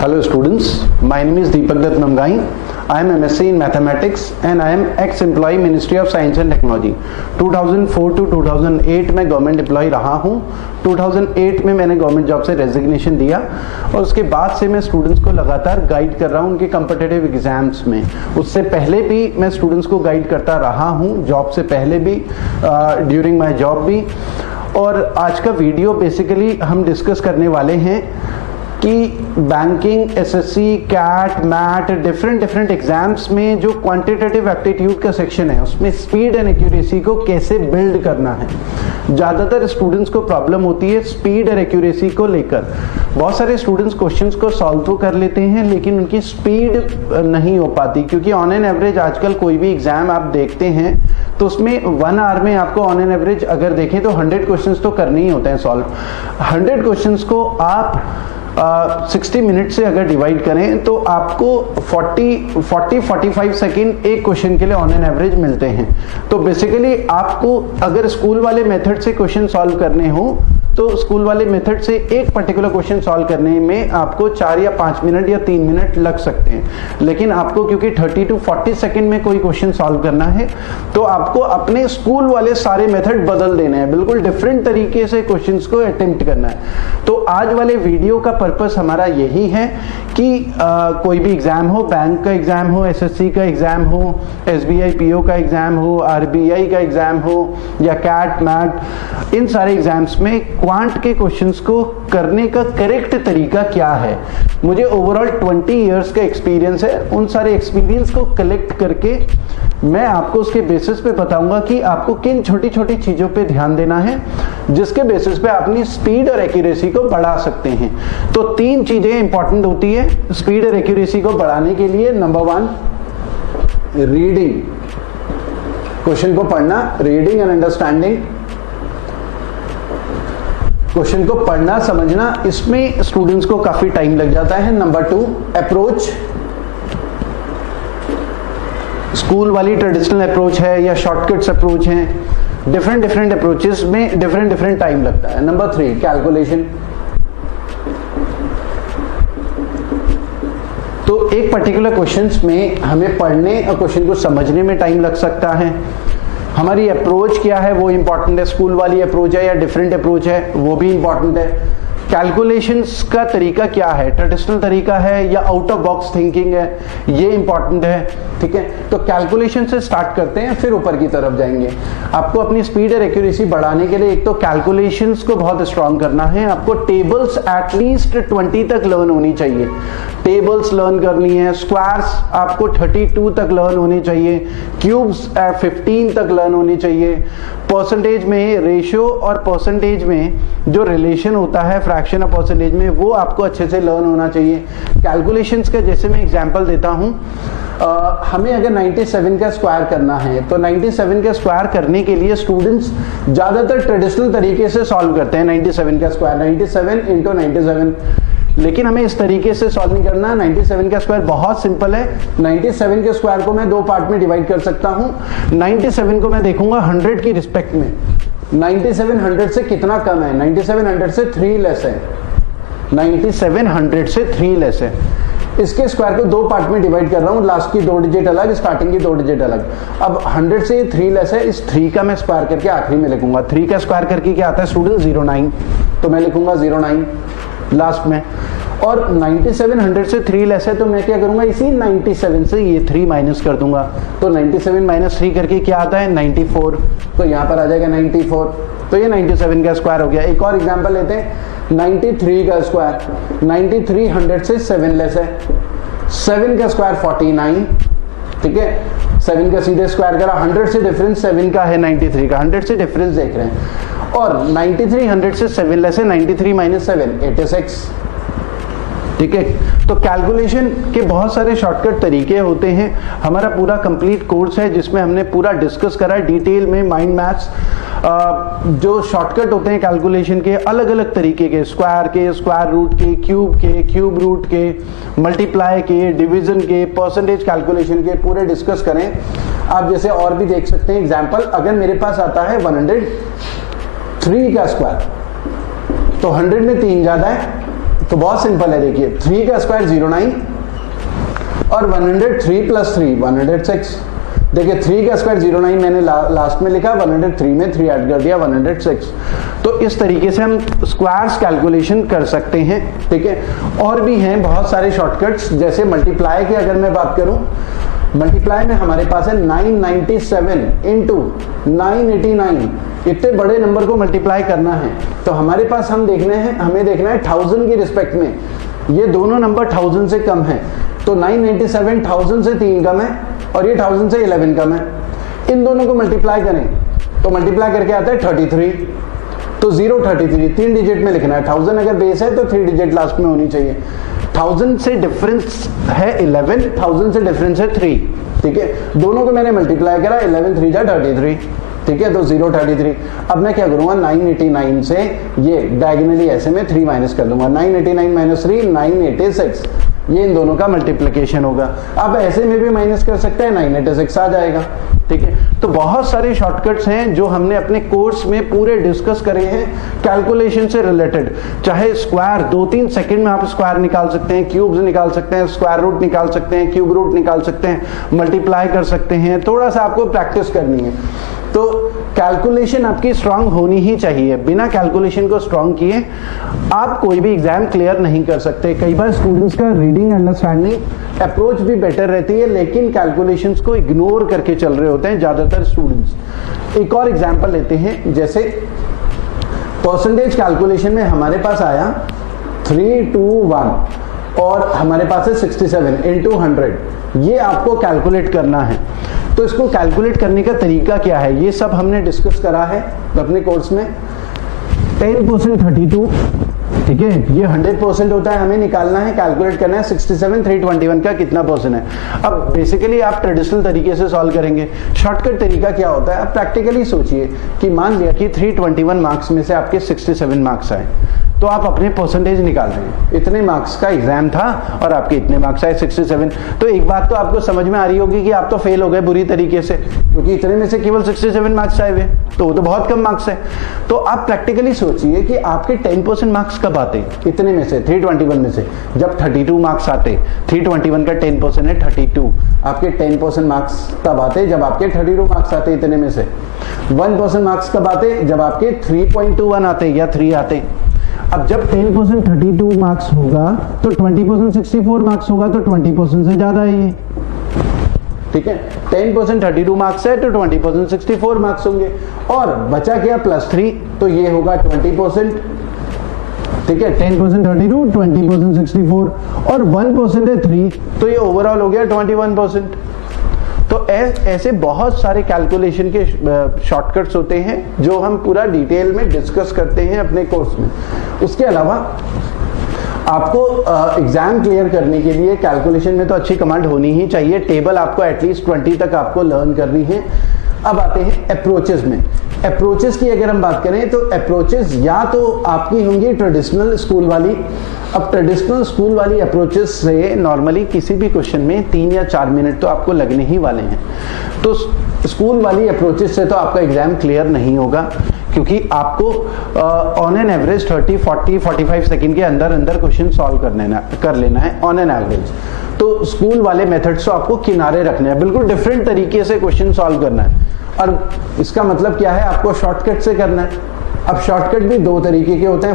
Hello students, my name is Deepak Dutt Namgai. I am MSc in Mathematics and I am ex-employee Ministry of Science and Technology. 2004 to 2008 में government employ रहा हूँ. 2008 में मैंने government job से resignation दिया और उसके बाद से मैं स्टूडेंट्स को लगातार गाइड कर रहा हूँ उनके कॉम्पिटिटिव एग्जाम्स में. उससे पहले भी मैं स्टूडेंट्स को गाइड करता रहा हूँ, जॉब से पहले भी, ड्यूरिंग माय जॉब भी. और आज का वीडियो बेसिकली हम डिस्कस करने वाले हैं कि banking, SSC, CAT, MAT, different exams में जो क्वांटिटेटिव एप्टीट्यूड का सेक्शन है उसमें स्पीड एंड एक्यूरेसी को कैसे बिल्ड करना है. ज़्यादातर स्टूडेंट्स को प्रॉब्लम होती है स्पीड और एक्यूरेसी को लेकर. बहुत सारे स्टूडेंट्स क्वेश्चंस को सॉल्व तो कर लेते हैं लेकिन उनकी स्पीड नहीं हो पाती, क्योंकि ऑन एन एवरेज आजकल कोई भी एग्जाम आप देखते हैं तो उसमें 1 आवर में आपको ऑन एन एवरेज अगर देखें तो 100 क्वेश्चंस तो करने ही होते हैं सॉल्व. 100 क्वेश्चंस को आप 60 मिनट से अगर डिवाइड करें तो आपको 40-45 सेकेंड एक क्वेश्चन के लिए ऑन एन एवरेज मिलते हैं. तो बेसिकली आपको अगर स्कूल वाले मेथड से क्वेश्चन सॉल्व करने हो तो स्कूल वाले मेथड से एक पर्टिकुलर क्वेश्चन सॉल्व करने में आपको 4 या 5 मिनट या 3 मिनट लग सकते हैं. लेकिन आपको क्योंकि 30 to 40 सेकेंड में कोई क्वेश्चन सॉल्व करना है तो आपको अपने स्कूल वाले सारे मेथड बदल देने हैं, बिल्कुल डिफरेंट तरीके से क्वेश्चंस को अटेम्प्ट करना है. तो आज वाले वीडियो का पर्पस हमारा यही है कि कोई भी एग्जाम हो, बैंक का एग्जाम हो, एसएससी का एग्जाम हो, एसबीआई पीओ का एग्जाम हो, आरबीआई का एग्जाम हो या कैट, मैट, इन सारे एग्जाम्स में क्वांट के क्वेश्चंस को करने का करेक्ट तरीका क्या है. मुझे ओवरऑल 20 इयर्स का एक्सपीरियंस है. उन सारे एक्सपीरियंस को कलेक्ट करके मैं आपको उसके बेसिस पे बताऊंगा कि आपको किन छोटी छोटी चीजों पे ध्यान देना है जिसके बेसिस पे अपनी स्पीड और एक्यूरेसी को बढ़ा सकते हैं. तो 3 चीजें इंपॉर्टेंट होती है स्पीड और एक्यूरेसी को बढ़ाने के लिए. नंबर 1, रीडिंग, क्वेश्चन को पढ़ना, रीडिंग एंड अंडरस्टैंडिंग. क्वेश्चन को पढ़ना, समझना, इसमें स्टूडेंट्स को काफी टाइम लग जाता है. Number 2, approach. स्कूल वाली ट्रेडिशनल अप्रोच है या शॉर्टकट्स अप्रोच है, डिफरेंट अप्रोचेस में डिफरेंट टाइम लगता है. Number 3, calculation. तो एक पर्टिकुलर क्वेश्चंस में हमें पढ़ने और क्वेश्चन को समझने में टाइम लग सकता है. हमारी अप्रोच क्या है वो इंपॉर्टेंट है, स्कूल वाली अप्रोच है या डिफरेंट अप्रोच है वो भी इंपॉर्टेंट है. कैलकुलेशंस का तरीका क्या है, ट्रेडिशनल तरीका है या आउट ऑफ बॉक्स थिंकिंग है, ये इंपॉर्टेंट है. ठीक है, तो कैलकुलेशन से स्टार्ट करते हैं फिर ऊपर की तरफ जाएंगे. आपको अपनी स्पीड और एक्यूरेसी बढ़ाने के लिए एक तो कैलकुलेशंस को बहुत स्ट्रांग करना है. आपको टेबल्स एटलीस्ट 20 तक लर्न होनी चाहिए. टेबल्स लर्न करनी है. स्क्वायर्स आपको 32 तक लर्न होने चाहिए. क्यूब्स 15 तक लर्न होनी चाहिए. परसेंटेज में रेशियो और परसेंटेज में जो रिलेशन होता है फ्रैक्शन और परसेंटेज में वो आपको अच्छे से लर्न होना चाहिए. कैलकुलेशंस का जैसे मैं एग्जांपल देता हूं, हमें अगर 97 का स्क्वायर करना है तो 97 का स्क्वायर करने के लिए स्टूडेंट्स ज्यादातर ट्रेडिशनल तरीके से सॉल्व करते हैं. 97 का स्क्वायर 97 इंटू 97, लेकिन हमें इस तरीके से सॉल्व नहीं करना. 97 का स्क्वायर बहुत सिंपल है. 97 के स्क्वायर को मैं 2 पार्ट में डिवाइड कर सकता हूं. 97 को मैं देखूंगा 100 की रिस्पेक्ट में. 97 100 से कितना कम है? 97 100 से 3 लेस है. 97 100 से 3 लेस है. इसके स्क्वायर को 2 पार्ट में डिवाइड कर रहा हूं. लास्ट की 2 डिजिट अलग, स्टार्टिंग की 2 डिजिट अलग. अब 100 से 3 लेस है. इस 3 का मैं स्क्वायर करके आखिरी में लिखूंगा. 3 का स्क्वायर करके क्या आता है स्टूडेंट? 09. तो मैं लिखूंगा 09 लास्ट में. और 97 100 से 3 लेस है तो मैं क्या करूंगा, इसी 97 से ये 3 माइनस कर दूंगा. तो 97 माइनस 3 करके क्या आता है? 94. तो यहां पर आ जाएगा 94. तो ये 97 का स्क्वायर हो गया. एक और एग्जांपल लेते हैं, 93 का स्क्वायर. 93 100 से 7 लेस है. 7 का स्क्वायर 49. ठीक है, 7 का सीधे स्क्वायर करा. 100 से डिफरेंस 7 का है 93 का. 100 से डिफरेंस देख रहे हैं. और 93 100 से 7 लेस है. 93 माइनस 7 86. ठीक है, तो कैलकुलेशन के बहुत सारे शॉर्टकट तरीके होते हैं. हमारा पूरा कंप्लीट कोर्स है जिसमें हमने पूरा डिस्कस करा है डिटेल में. माइंड मैथ्स जो शॉर्टकट होते हैं कैलकुलेशन के, अलग अलग तरीके के, स्क्वायर के, स्क्वायर रूट के, क्यूब रूट के, मल्टीप्लाई के, डिवीजन के, परसेंटेज कैलकुलेशन के पूरे डिस्कस करें. आप जैसे और भी देख सकते हैं एग्जाम्पल. अगर मेरे पास आता है 103 का स्क्वायर तो 100 में 3 ज्यादा है, तो बहुत सिंपल है, देखिए 3 का स्क्वायर 09 और 103 प्लस 3 106। देखिए 3 का स्क्वायर 09 मैंने लास्ट में लिखा, 103 में 3 ऐड कर दिया 106। तो इस तरीके से हम स्क्वायर्स कैलकुलेशन कर सकते हैं, ठीक है। और भी हैं बहुत सारे शॉर्टकट्स, जैसे मल्टीप्लाई की अगर मैं बात करूं, मल्टीप्लाई में हमारे पास है 997 इंटू 989। इतने बड़े नंबर को मल्टीप्लाई करना है तो हमारे पास हमें देखना है 1000 की रिस्पेक्ट में ये दोनों नंबर 1000 से कम है। तो 997 1000 से 3 कम है और ये 1000 से 11 कम है। इन दोनों को मल्टीप्लाई करें तो मल्टीप्लाई करके आता है 33। तो 033 3 डिजिट में लिखना है। 1000 अगर बेस है तो 3 डिजिट लास्ट में होनी चाहिए। 1000 से डिफरेंस है 11, 1000 से डिफरेंस है 3, ठीक है। दोनों को मैंने मल्टीप्लाई करा, 11 3 जा 33, ठीक है। तो 033। अब मैं क्या करूंगा, 989 से ये डायगोनली ऐसे में 3 माइनस कर दूंगा। 989 माइनस 3 986, ये इन दोनों का मल्टीप्लिकेशन होगा। अब ऐसे में भी माइनस कर सकते हैं, 986 आ जाएगा, ठीक है। तो बहुत सारे शॉर्टकट्स हैं जो हमने अपने कोर्स में पूरे डिस्कस करे हैं कैलकुलेशन से रिलेटेड। चाहे स्क्वायर 2-3 सेकंड में आप स्क्वायर निकाल सकते हैं, क्यूब्स निकाल सकते हैं, स्क्वायर रूट निकाल सकते हैं, क्यूब रूट निकाल सकते हैं, मल्टीप्लाई कर सकते हैं। थोड़ा सा आपको प्रैक्टिस करनी है। तो कैलकुलेशन आपकी स्ट्रांग होनी ही चाहिए। बिना कैलकुलेशन को स्ट्रांग किए आप कोई भी एग्जाम क्लियर नहीं कर सकते। कई बार स्टूडेंट्स का रीडिंग अंडरस्टैंडिंग अप्रोच भी बेटर रहती है, लेकिन कैलकुलेशंस को इग्नोर करके चल रहे होते हैं ज्यादातर स्टूडेंट्स। एक और एग्जांपल लेते हैं, जैसे परसेंटेज कैलकुलेशन में हमारे पास आया 321 और हमारे पास है 67 इंटू 100। ये आपको कैलकुलेट करना है। तो इसको कैलकुलेट करने का तरीका क्या है, ये सब हमने डिस्कस करा है अपने कोर्स में। 10% 32, ठीक है, ये 100% होता है, हमें निकालना है, कैलकुलेट करना है 67 321 का कितना परसेंट है। अब बेसिकली आप ट्रेडिशनल तरीके से सॉल्व करेंगे। शॉर्टकट तरीका क्या होता है, आप प्रैक्टिकली सोचिए कि मान लिया कि 321 मार्क्स में से आपके 67 मार्क्स आए, तो आप अपने परसेंटेज निकाल रहे हैं। इतने मार्क्स का एग्जाम था और आपके इतने मार्क्स आए 67। तो एक बात तो आपको समझ में आ रही होगी कि आप तो फेल हो गए बुरी तरीके से, क्योंकि इतने में से केवल 67 मार्क्स आए हुए, तो वो तो बहुत कम मार्क्स है। तो आप प्रैक्टिकली सोचिए कि आपके 10% मार्क्स कब आते, इतने में से 321 में से, जब 32 मार्क्स आते। 321 का 10% है 32, आपके 10% मार्क्स तब आते जब आपके 32 मार्क्स आते इतने में से। 1% मार्क्स कब आते, जब आपके 3.21 आते या 3 आते। अब जब 10% 32 मार्क्स होगा तो 20% 64 मार्क्स होगा, तो 20% से ज्यादा है ये, ठीक है। 10% 32 मार्क्स है तो 20% 64 मार्क्स होंगे, और बचा क्या +3, तो ये होगा 20%, ठीक है। 10% 32, 20% 64 और 1% है 3, तो ये ओवरऑल हो गया 21%। तो ऐसे बहुत सारे कैलकुलेशन के शॉर्टकट्स होते हैं जो हम पूरा डिटेल में डिस्कस करते हैं अपने कोर्स में। उसके अलावा आपको एग्जाम क्लियर करने के लिए कैलकुलेशन में तो अच्छी कमांड होनी ही चाहिए। टेबल आपको एटलीस्ट 20 तक आपको लर्न करनी है। अब आते हैं अप्रोचेस में। अप्रोचेस की अगर हम बात करें तो अप्रोचेस या तो आपकी होंगी ट्रेडिशनल स्कूल वाली। अब ट्रेडिशनल स्कूल वाली अप्रोचेस से नॉर्मली किसी भी क्वेश्चन में 3 या 4 मिनट तो आपको लगने ही वाले हैं। तो स्कूल वाली अप्रोचेस से तो आपका एग्जाम क्लियर नहीं होगा, क्योंकि आपको ऑन एन एवरेज 30, 40, 45 सेकंड के अंदर अंदर क्वेश्चन सॉल्व कर लेना है ऑन एन एवरेज। तो स्कूल वाले मेथड्स को आपको किनारे रखने हैं, बिल्कुल डिफरेंट तरीके से क्वेश्चन सॉल्व करना है। और इसका मतलब क्या है, आपको शॉर्टकट से करना है। अब शॉर्टकट भी 2 तरीके के होते हैं,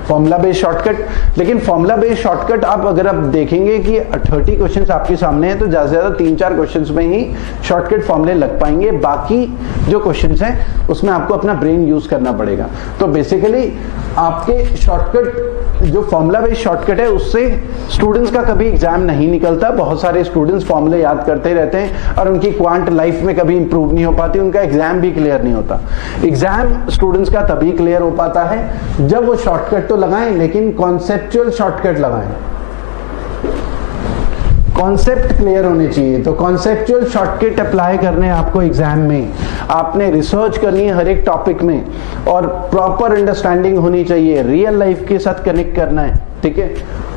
फॉर्मूला बेस्ड शॉर्टकट। लेकिन फॉर्मूला बेस्ड शॉर्टकट आप अगर आप देखेंगे कि 30 क्वेश्चंस आपके सामने हैं तो ज्यादा से ज्यादा 3-4 क्वेश्चंस में ही शॉर्टकट फॉर्मूले लग पाएंगे। बाकी जो क्वेश्चंस हैं उसमें आपको अपना ब्रेन यूज करना पड़ेगा। तो बेसिकली आपके शॉर्टकट जो फॉर्मूला बेस्ड शॉर्टकट है उससे स्टूडेंट्स का कभी एग्जाम नहीं निकलता। बहुत सारे स्टूडेंट्स फॉर्मूले याद करते रहते हैं और उनकी क्वांट लाइफ में कभी इंप्रूव नहीं हो पाती, उनका एग्जाम भी क्लियर नहीं होता। एग्जाम स्टूडेंट्स का तभी क्लियर हो पाता है जब वो शॉर्टकट तो लगाएं लेकिन कॉन्सेप्चुअल शॉर्टकट लगाएं। कॉन्सेप्ट क्लियर होने चाहिए। तो कॉन्सेप्चुअल शॉर्टकट अप्लाई करने आपको एग्जाम में, आपने रिसर्च करनी है हर एक टॉपिक में और प्रॉपर अंडरस्टैंडिंग होनी चाहिए, रियल लाइफ के साथ कनेक्ट करना है, ठीक है।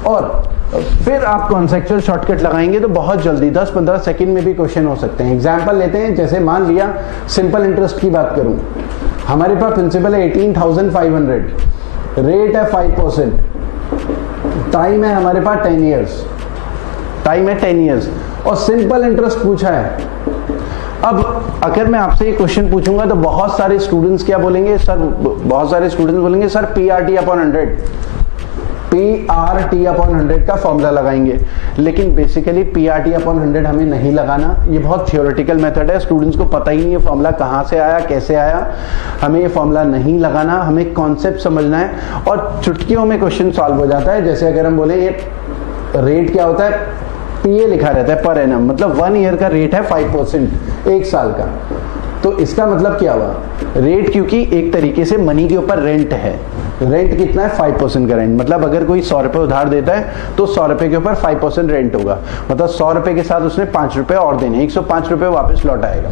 और फिर आप कॉन्सेप्चुअल शॉर्टकट लगाएंगे तो बहुत जल्दी 10-15 सेकंड में भी क्वेश्चन हो सकते हैं। एग्जाम्पल लेते हैं, जैसे मान लिया सिंपल इंटरेस्ट की बात करूं, हमारे पास प्रिंसिपल है 18,500 रेट है 5%, टाइम है हमारे पास 10 ईयर्स, टाइम है 10 ईयर्स, और सिंपल इंटरेस्ट पूछा है। अब अगर मैं आपसे ये क्वेश्चन पूछूंगा तो बहुत सारे स्टूडेंट्स क्या बोलेंगे सर, बहुत सारे स्टूडेंट्स बोलेंगे sir PRT upon 100, PRT upon 100 का फॉर्मूला लगाएंगे, लेकिन बेसिकली PRT अपॉन 100 हमें नहीं लगाना। ये बहुत थियोरेटिकल मेथड है, स्टूडेंट्स को पता ही नहीं है फॉर्मूला कहाँ से आया, कैसे आया। हमें ये फॉर्मूला नहीं लगाना, हमें कॉन्सेप्ट समझना है और चुटकियों में क्वेश्चन सॉल्व हो जाता है। जैसे अगर हम बोले ये रेट क्या होता है, PA लिखा रहता है पर एनम, मतलब 1 ईयर का रेट है 5%, एक साल का। तो इसका मतलब क्या हुआ, रेट क्योंकि एक तरीके से मनी के ऊपर रेंट है, रेंट कितना है 5% का रेंट, मतलब अगर कोई 100 रुपए उधार देता है तो 100 रुपए के ऊपर 5% रेंट होगा, मतलब 100 रुपए के साथ उसने 5 रुपए और देने, 105 रुपए वापस लौट आएगा।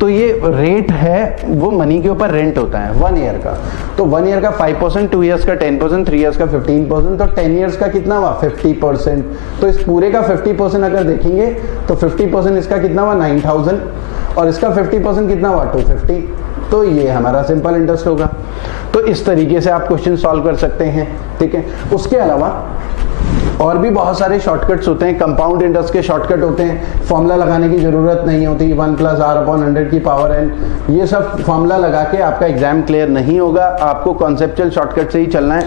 तो ये रेट है, वो मनी के ऊपर रेंट होता है 1 ईयर का। तो 1 ईयर का 5%, 2 ईयर्स का 10%, 3 ईयर्स का 15%, तो 10 ईयर्स का कितना हुआ 50%। तो इस पूरे का 50% अगर देखेंगे तो 50% इसका कितना हुआ 9000, और इसका 50% कितना हुआ 250। तो ये हमारा सिंपल इंटरेस्ट होगा। तो इस तरीके से आप क्वेश्चन सॉल्व कर सकते हैं, ठीक है। उसके अलावा और भी बहुत सारे शॉर्टकट्स होते हैं, कंपाउंड इंटरेस्ट के शॉर्टकट होते हैं, फॉर्मूला लगाने की जरूरत नहीं होती, 1 + r/100 की पावर n, ये सब फॉर्मूला लगा के आपका एग्जाम क्लियर नहीं होगा, आपको कॉन्सेप्चुअल शॉर्टकट से ही चलना है।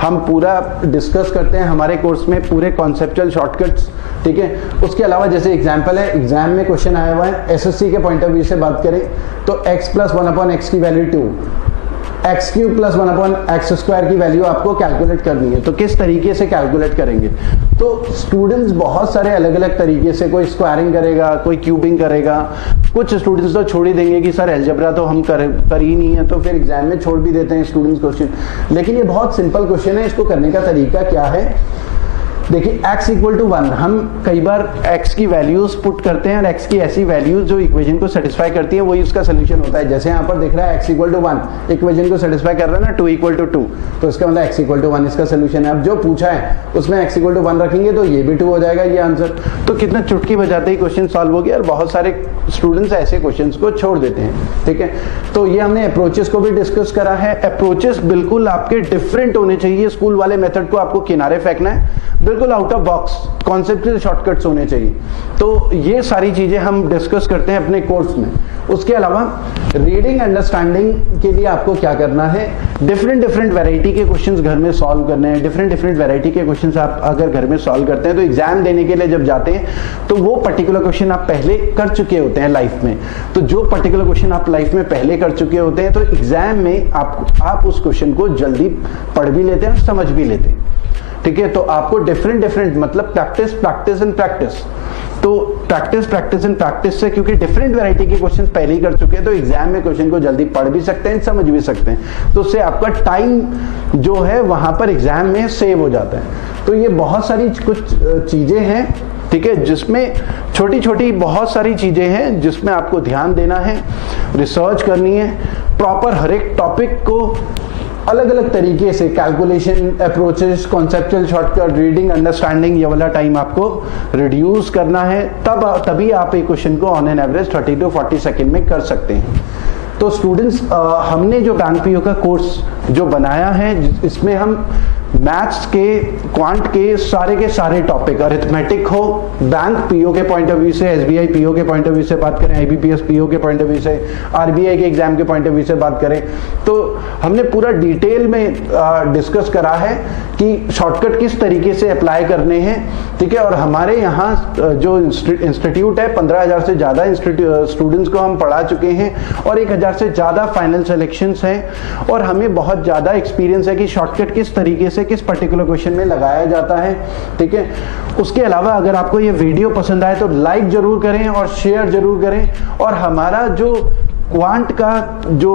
हम पूरा डिस्कस करते हैं हमारे कोर्स में पूरे कॉन्सेप्चुअल शॉर्टकट्स, ठीक है। उसके अलावा जैसे एग्जाम्पल है, एग्जाम में क्वेश्चन आया हुआ है, SSC के पॉइंट ऑफ व्यू से बात करें तो x + 1/x की वैल्यू 2, x³ + 1/x² की वैल्यू आपको कैलकुलेट करनी है। तो किस तरीके से कैलकुलेट करेंगे, तो स्टूडेंट्स बहुत सारे अलग अलग तरीके से, कोई स्क्वायरिंग करेगा, कोई क्यूबिंग करेगा, कुछ स्टूडेंट्स तो छोड़ ही देंगे कि सर अलजेब्रा तो हम कर ही नहीं है, तो फिर एग्जाम में छोड़ भी देते हैं स्टूडेंट्स क्वेश्चन। लेकिन ये बहुत सिंपल क्वेश्चन है, इसको करने का तरीका क्या है, देखिए x = 1, हम कई बार x की वैल्यूज पुट करते हैं और x की ऐसी वैल्यूज जो इक्वेशन को सेटिस्फाई करती है, वही उसका सोल्यूशन होता है। जैसे यहाँ पर दिख रहा है x = 1 इक्वेशन को सेटिस्फाई कर रहा है ना, 2 = 2, तो इसका मतलब x = 1 इसका सोल्यूशन है। अब जो पूछा है उसमें x = 1 रखेंगे तो ये भी 2 हो जाएगा, ये आंसर। तो कितना चुटकी बजाते ही क्वेश्चन सॉल्व हो गया, और बहुत सारे स्टूडेंट्स ऐसे क्वेश्चन को छोड़ देते हैं, ठीक है। तो ये हमने अप्रोचेस को भी डिस्कस करा है। अप्रोचेस बिल्कुल आपके डिफरेंट होने चाहिए, स्कूल वाले मेथड को आपको किनारे फेंकना है, बिल्कुल out of box conceptual shortcuts होने चाहिए। तो ये सारी चीजें हम डिस्कस करते हैं अपने कोर्स में। उसके अलावा रीडिंग अंडरस्टैंडिंग के लिए आपको क्या करना है, डिफरेंट वैरायटी के क्वेश्चंस घर में सॉल्व करने हैं। डिफरेंट वैरायटी के क्वेश्चंस आप अगर घर में सॉल्व करते हैं तो एग्जाम देने के लिए जब जाते हैं तो वो पर्टिकुलर क्वेश्चन आप पहले कर चुके होते हैं लाइफ में। तो जो पर्टिकुलर क्वेश्चन आप लाइफ में पहले कर चुके होते हैं तो एग्जाम में आप उस क्वेश्चन को जल्दी पढ़ भी लेते हैं और समझ भी लेते हैं, ठीक है। तो आपको डिफरेंट मतलब प्रैक्टिस एंड प्रैक्टिस, तो प्रैक्टिस एंड प्रैक्टिस से, क्योंकि डिफरेंट वैरायटी के क्वेश्चंस पहले ही कर चुके हैं तो एग्जाम में क्वेश्चन को जल्दी पढ़ भी सकते हैं, समझ भी सकते हैं, तो उससे आपका टाइम जो है वहां पर एग्जाम में सेव हो जाता है। तो ये बहुत सारी कुछ चीजें हैं, ठीक है, जिसमें छोटी छोटी बहुत सारी चीजें हैं जिसमें आपको ध्यान देना है, रिसर्च करनी है, प्रॉपर हर एक टॉपिक को अलग अलग तरीके से calculation, approaches, conceptual shortcut, reading understanding, ये वाला टाइम आपको रिड्यूस करना है, तभी आप एक क्वेश्चन को on an average 30 to 40 second में कर सकते हैं। तो स्टूडेंट्स, हमने जो बैंक पीओ का कोर्स जो बनाया है, इसमें हम मैथ्स के, क्वांट के सारे टॉपिक, अरिथमेटिक हो, बैंक पीओ के पॉइंट ऑफ व्यू से, एसबीआई पीओ के पॉइंट ऑफ व्यू से बात करें, आईबीपीएस पीओ के पॉइंट ऑफ व्यू से, आरबीआई के एग्जाम के पॉइंट ऑफ व्यू से बात करें, तो हमने पूरा डिटेल में डिस्कस करा है कि शॉर्टकट किस तरीके से अप्लाई करने हैं, ठीक है। और हमारे यहाँ जो इंस्टीट्यूट है, 15,000 से ज्यादा स्टूडेंट्स को हम पढ़ा चुके हैं और 1,000 से ज्यादा फाइनल सिलेक्शंस हैं, और हमें बहुत ज्यादा एक्सपीरियंस है कि शॉर्टकट किस तरीके से किस पर्टिकुलर क्वेश्चन में लगाया जाता है, ठीक है। उसके अलावा अगर आपको ये वीडियो पसंद आए तो लाइक जरूर करें और शेयर जरूर करें, और हमारा जो क्वांट का जो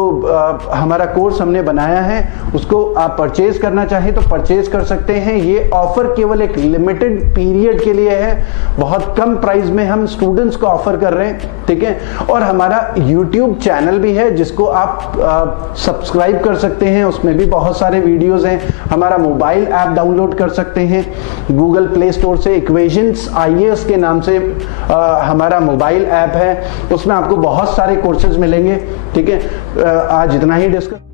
हमारा कोर्स हमने बनाया है उसको आप परचेज करना चाहें तो परचेज कर सकते हैं। ये ऑफर केवल एक लिमिटेड पीरियड के लिए है, बहुत कम प्राइस में हम स्टूडेंट्स को ऑफर कर रहे हैं, ठीक है। और हमारा यूट्यूब चैनल भी है जिसको आप सब्सक्राइब कर सकते हैं, उसमें भी बहुत सारे वीडियोस हैं। हमारा मोबाइल ऐप डाउनलोड कर सकते हैं गूगल प्ले स्टोर से, इक्वेशंस IAS के नाम से हमारा मोबाइल ऐप है, उसमें आपको बहुत सारे कोर्सेज मिलेंगे, ठीक है। आज इतना ही डिस्कस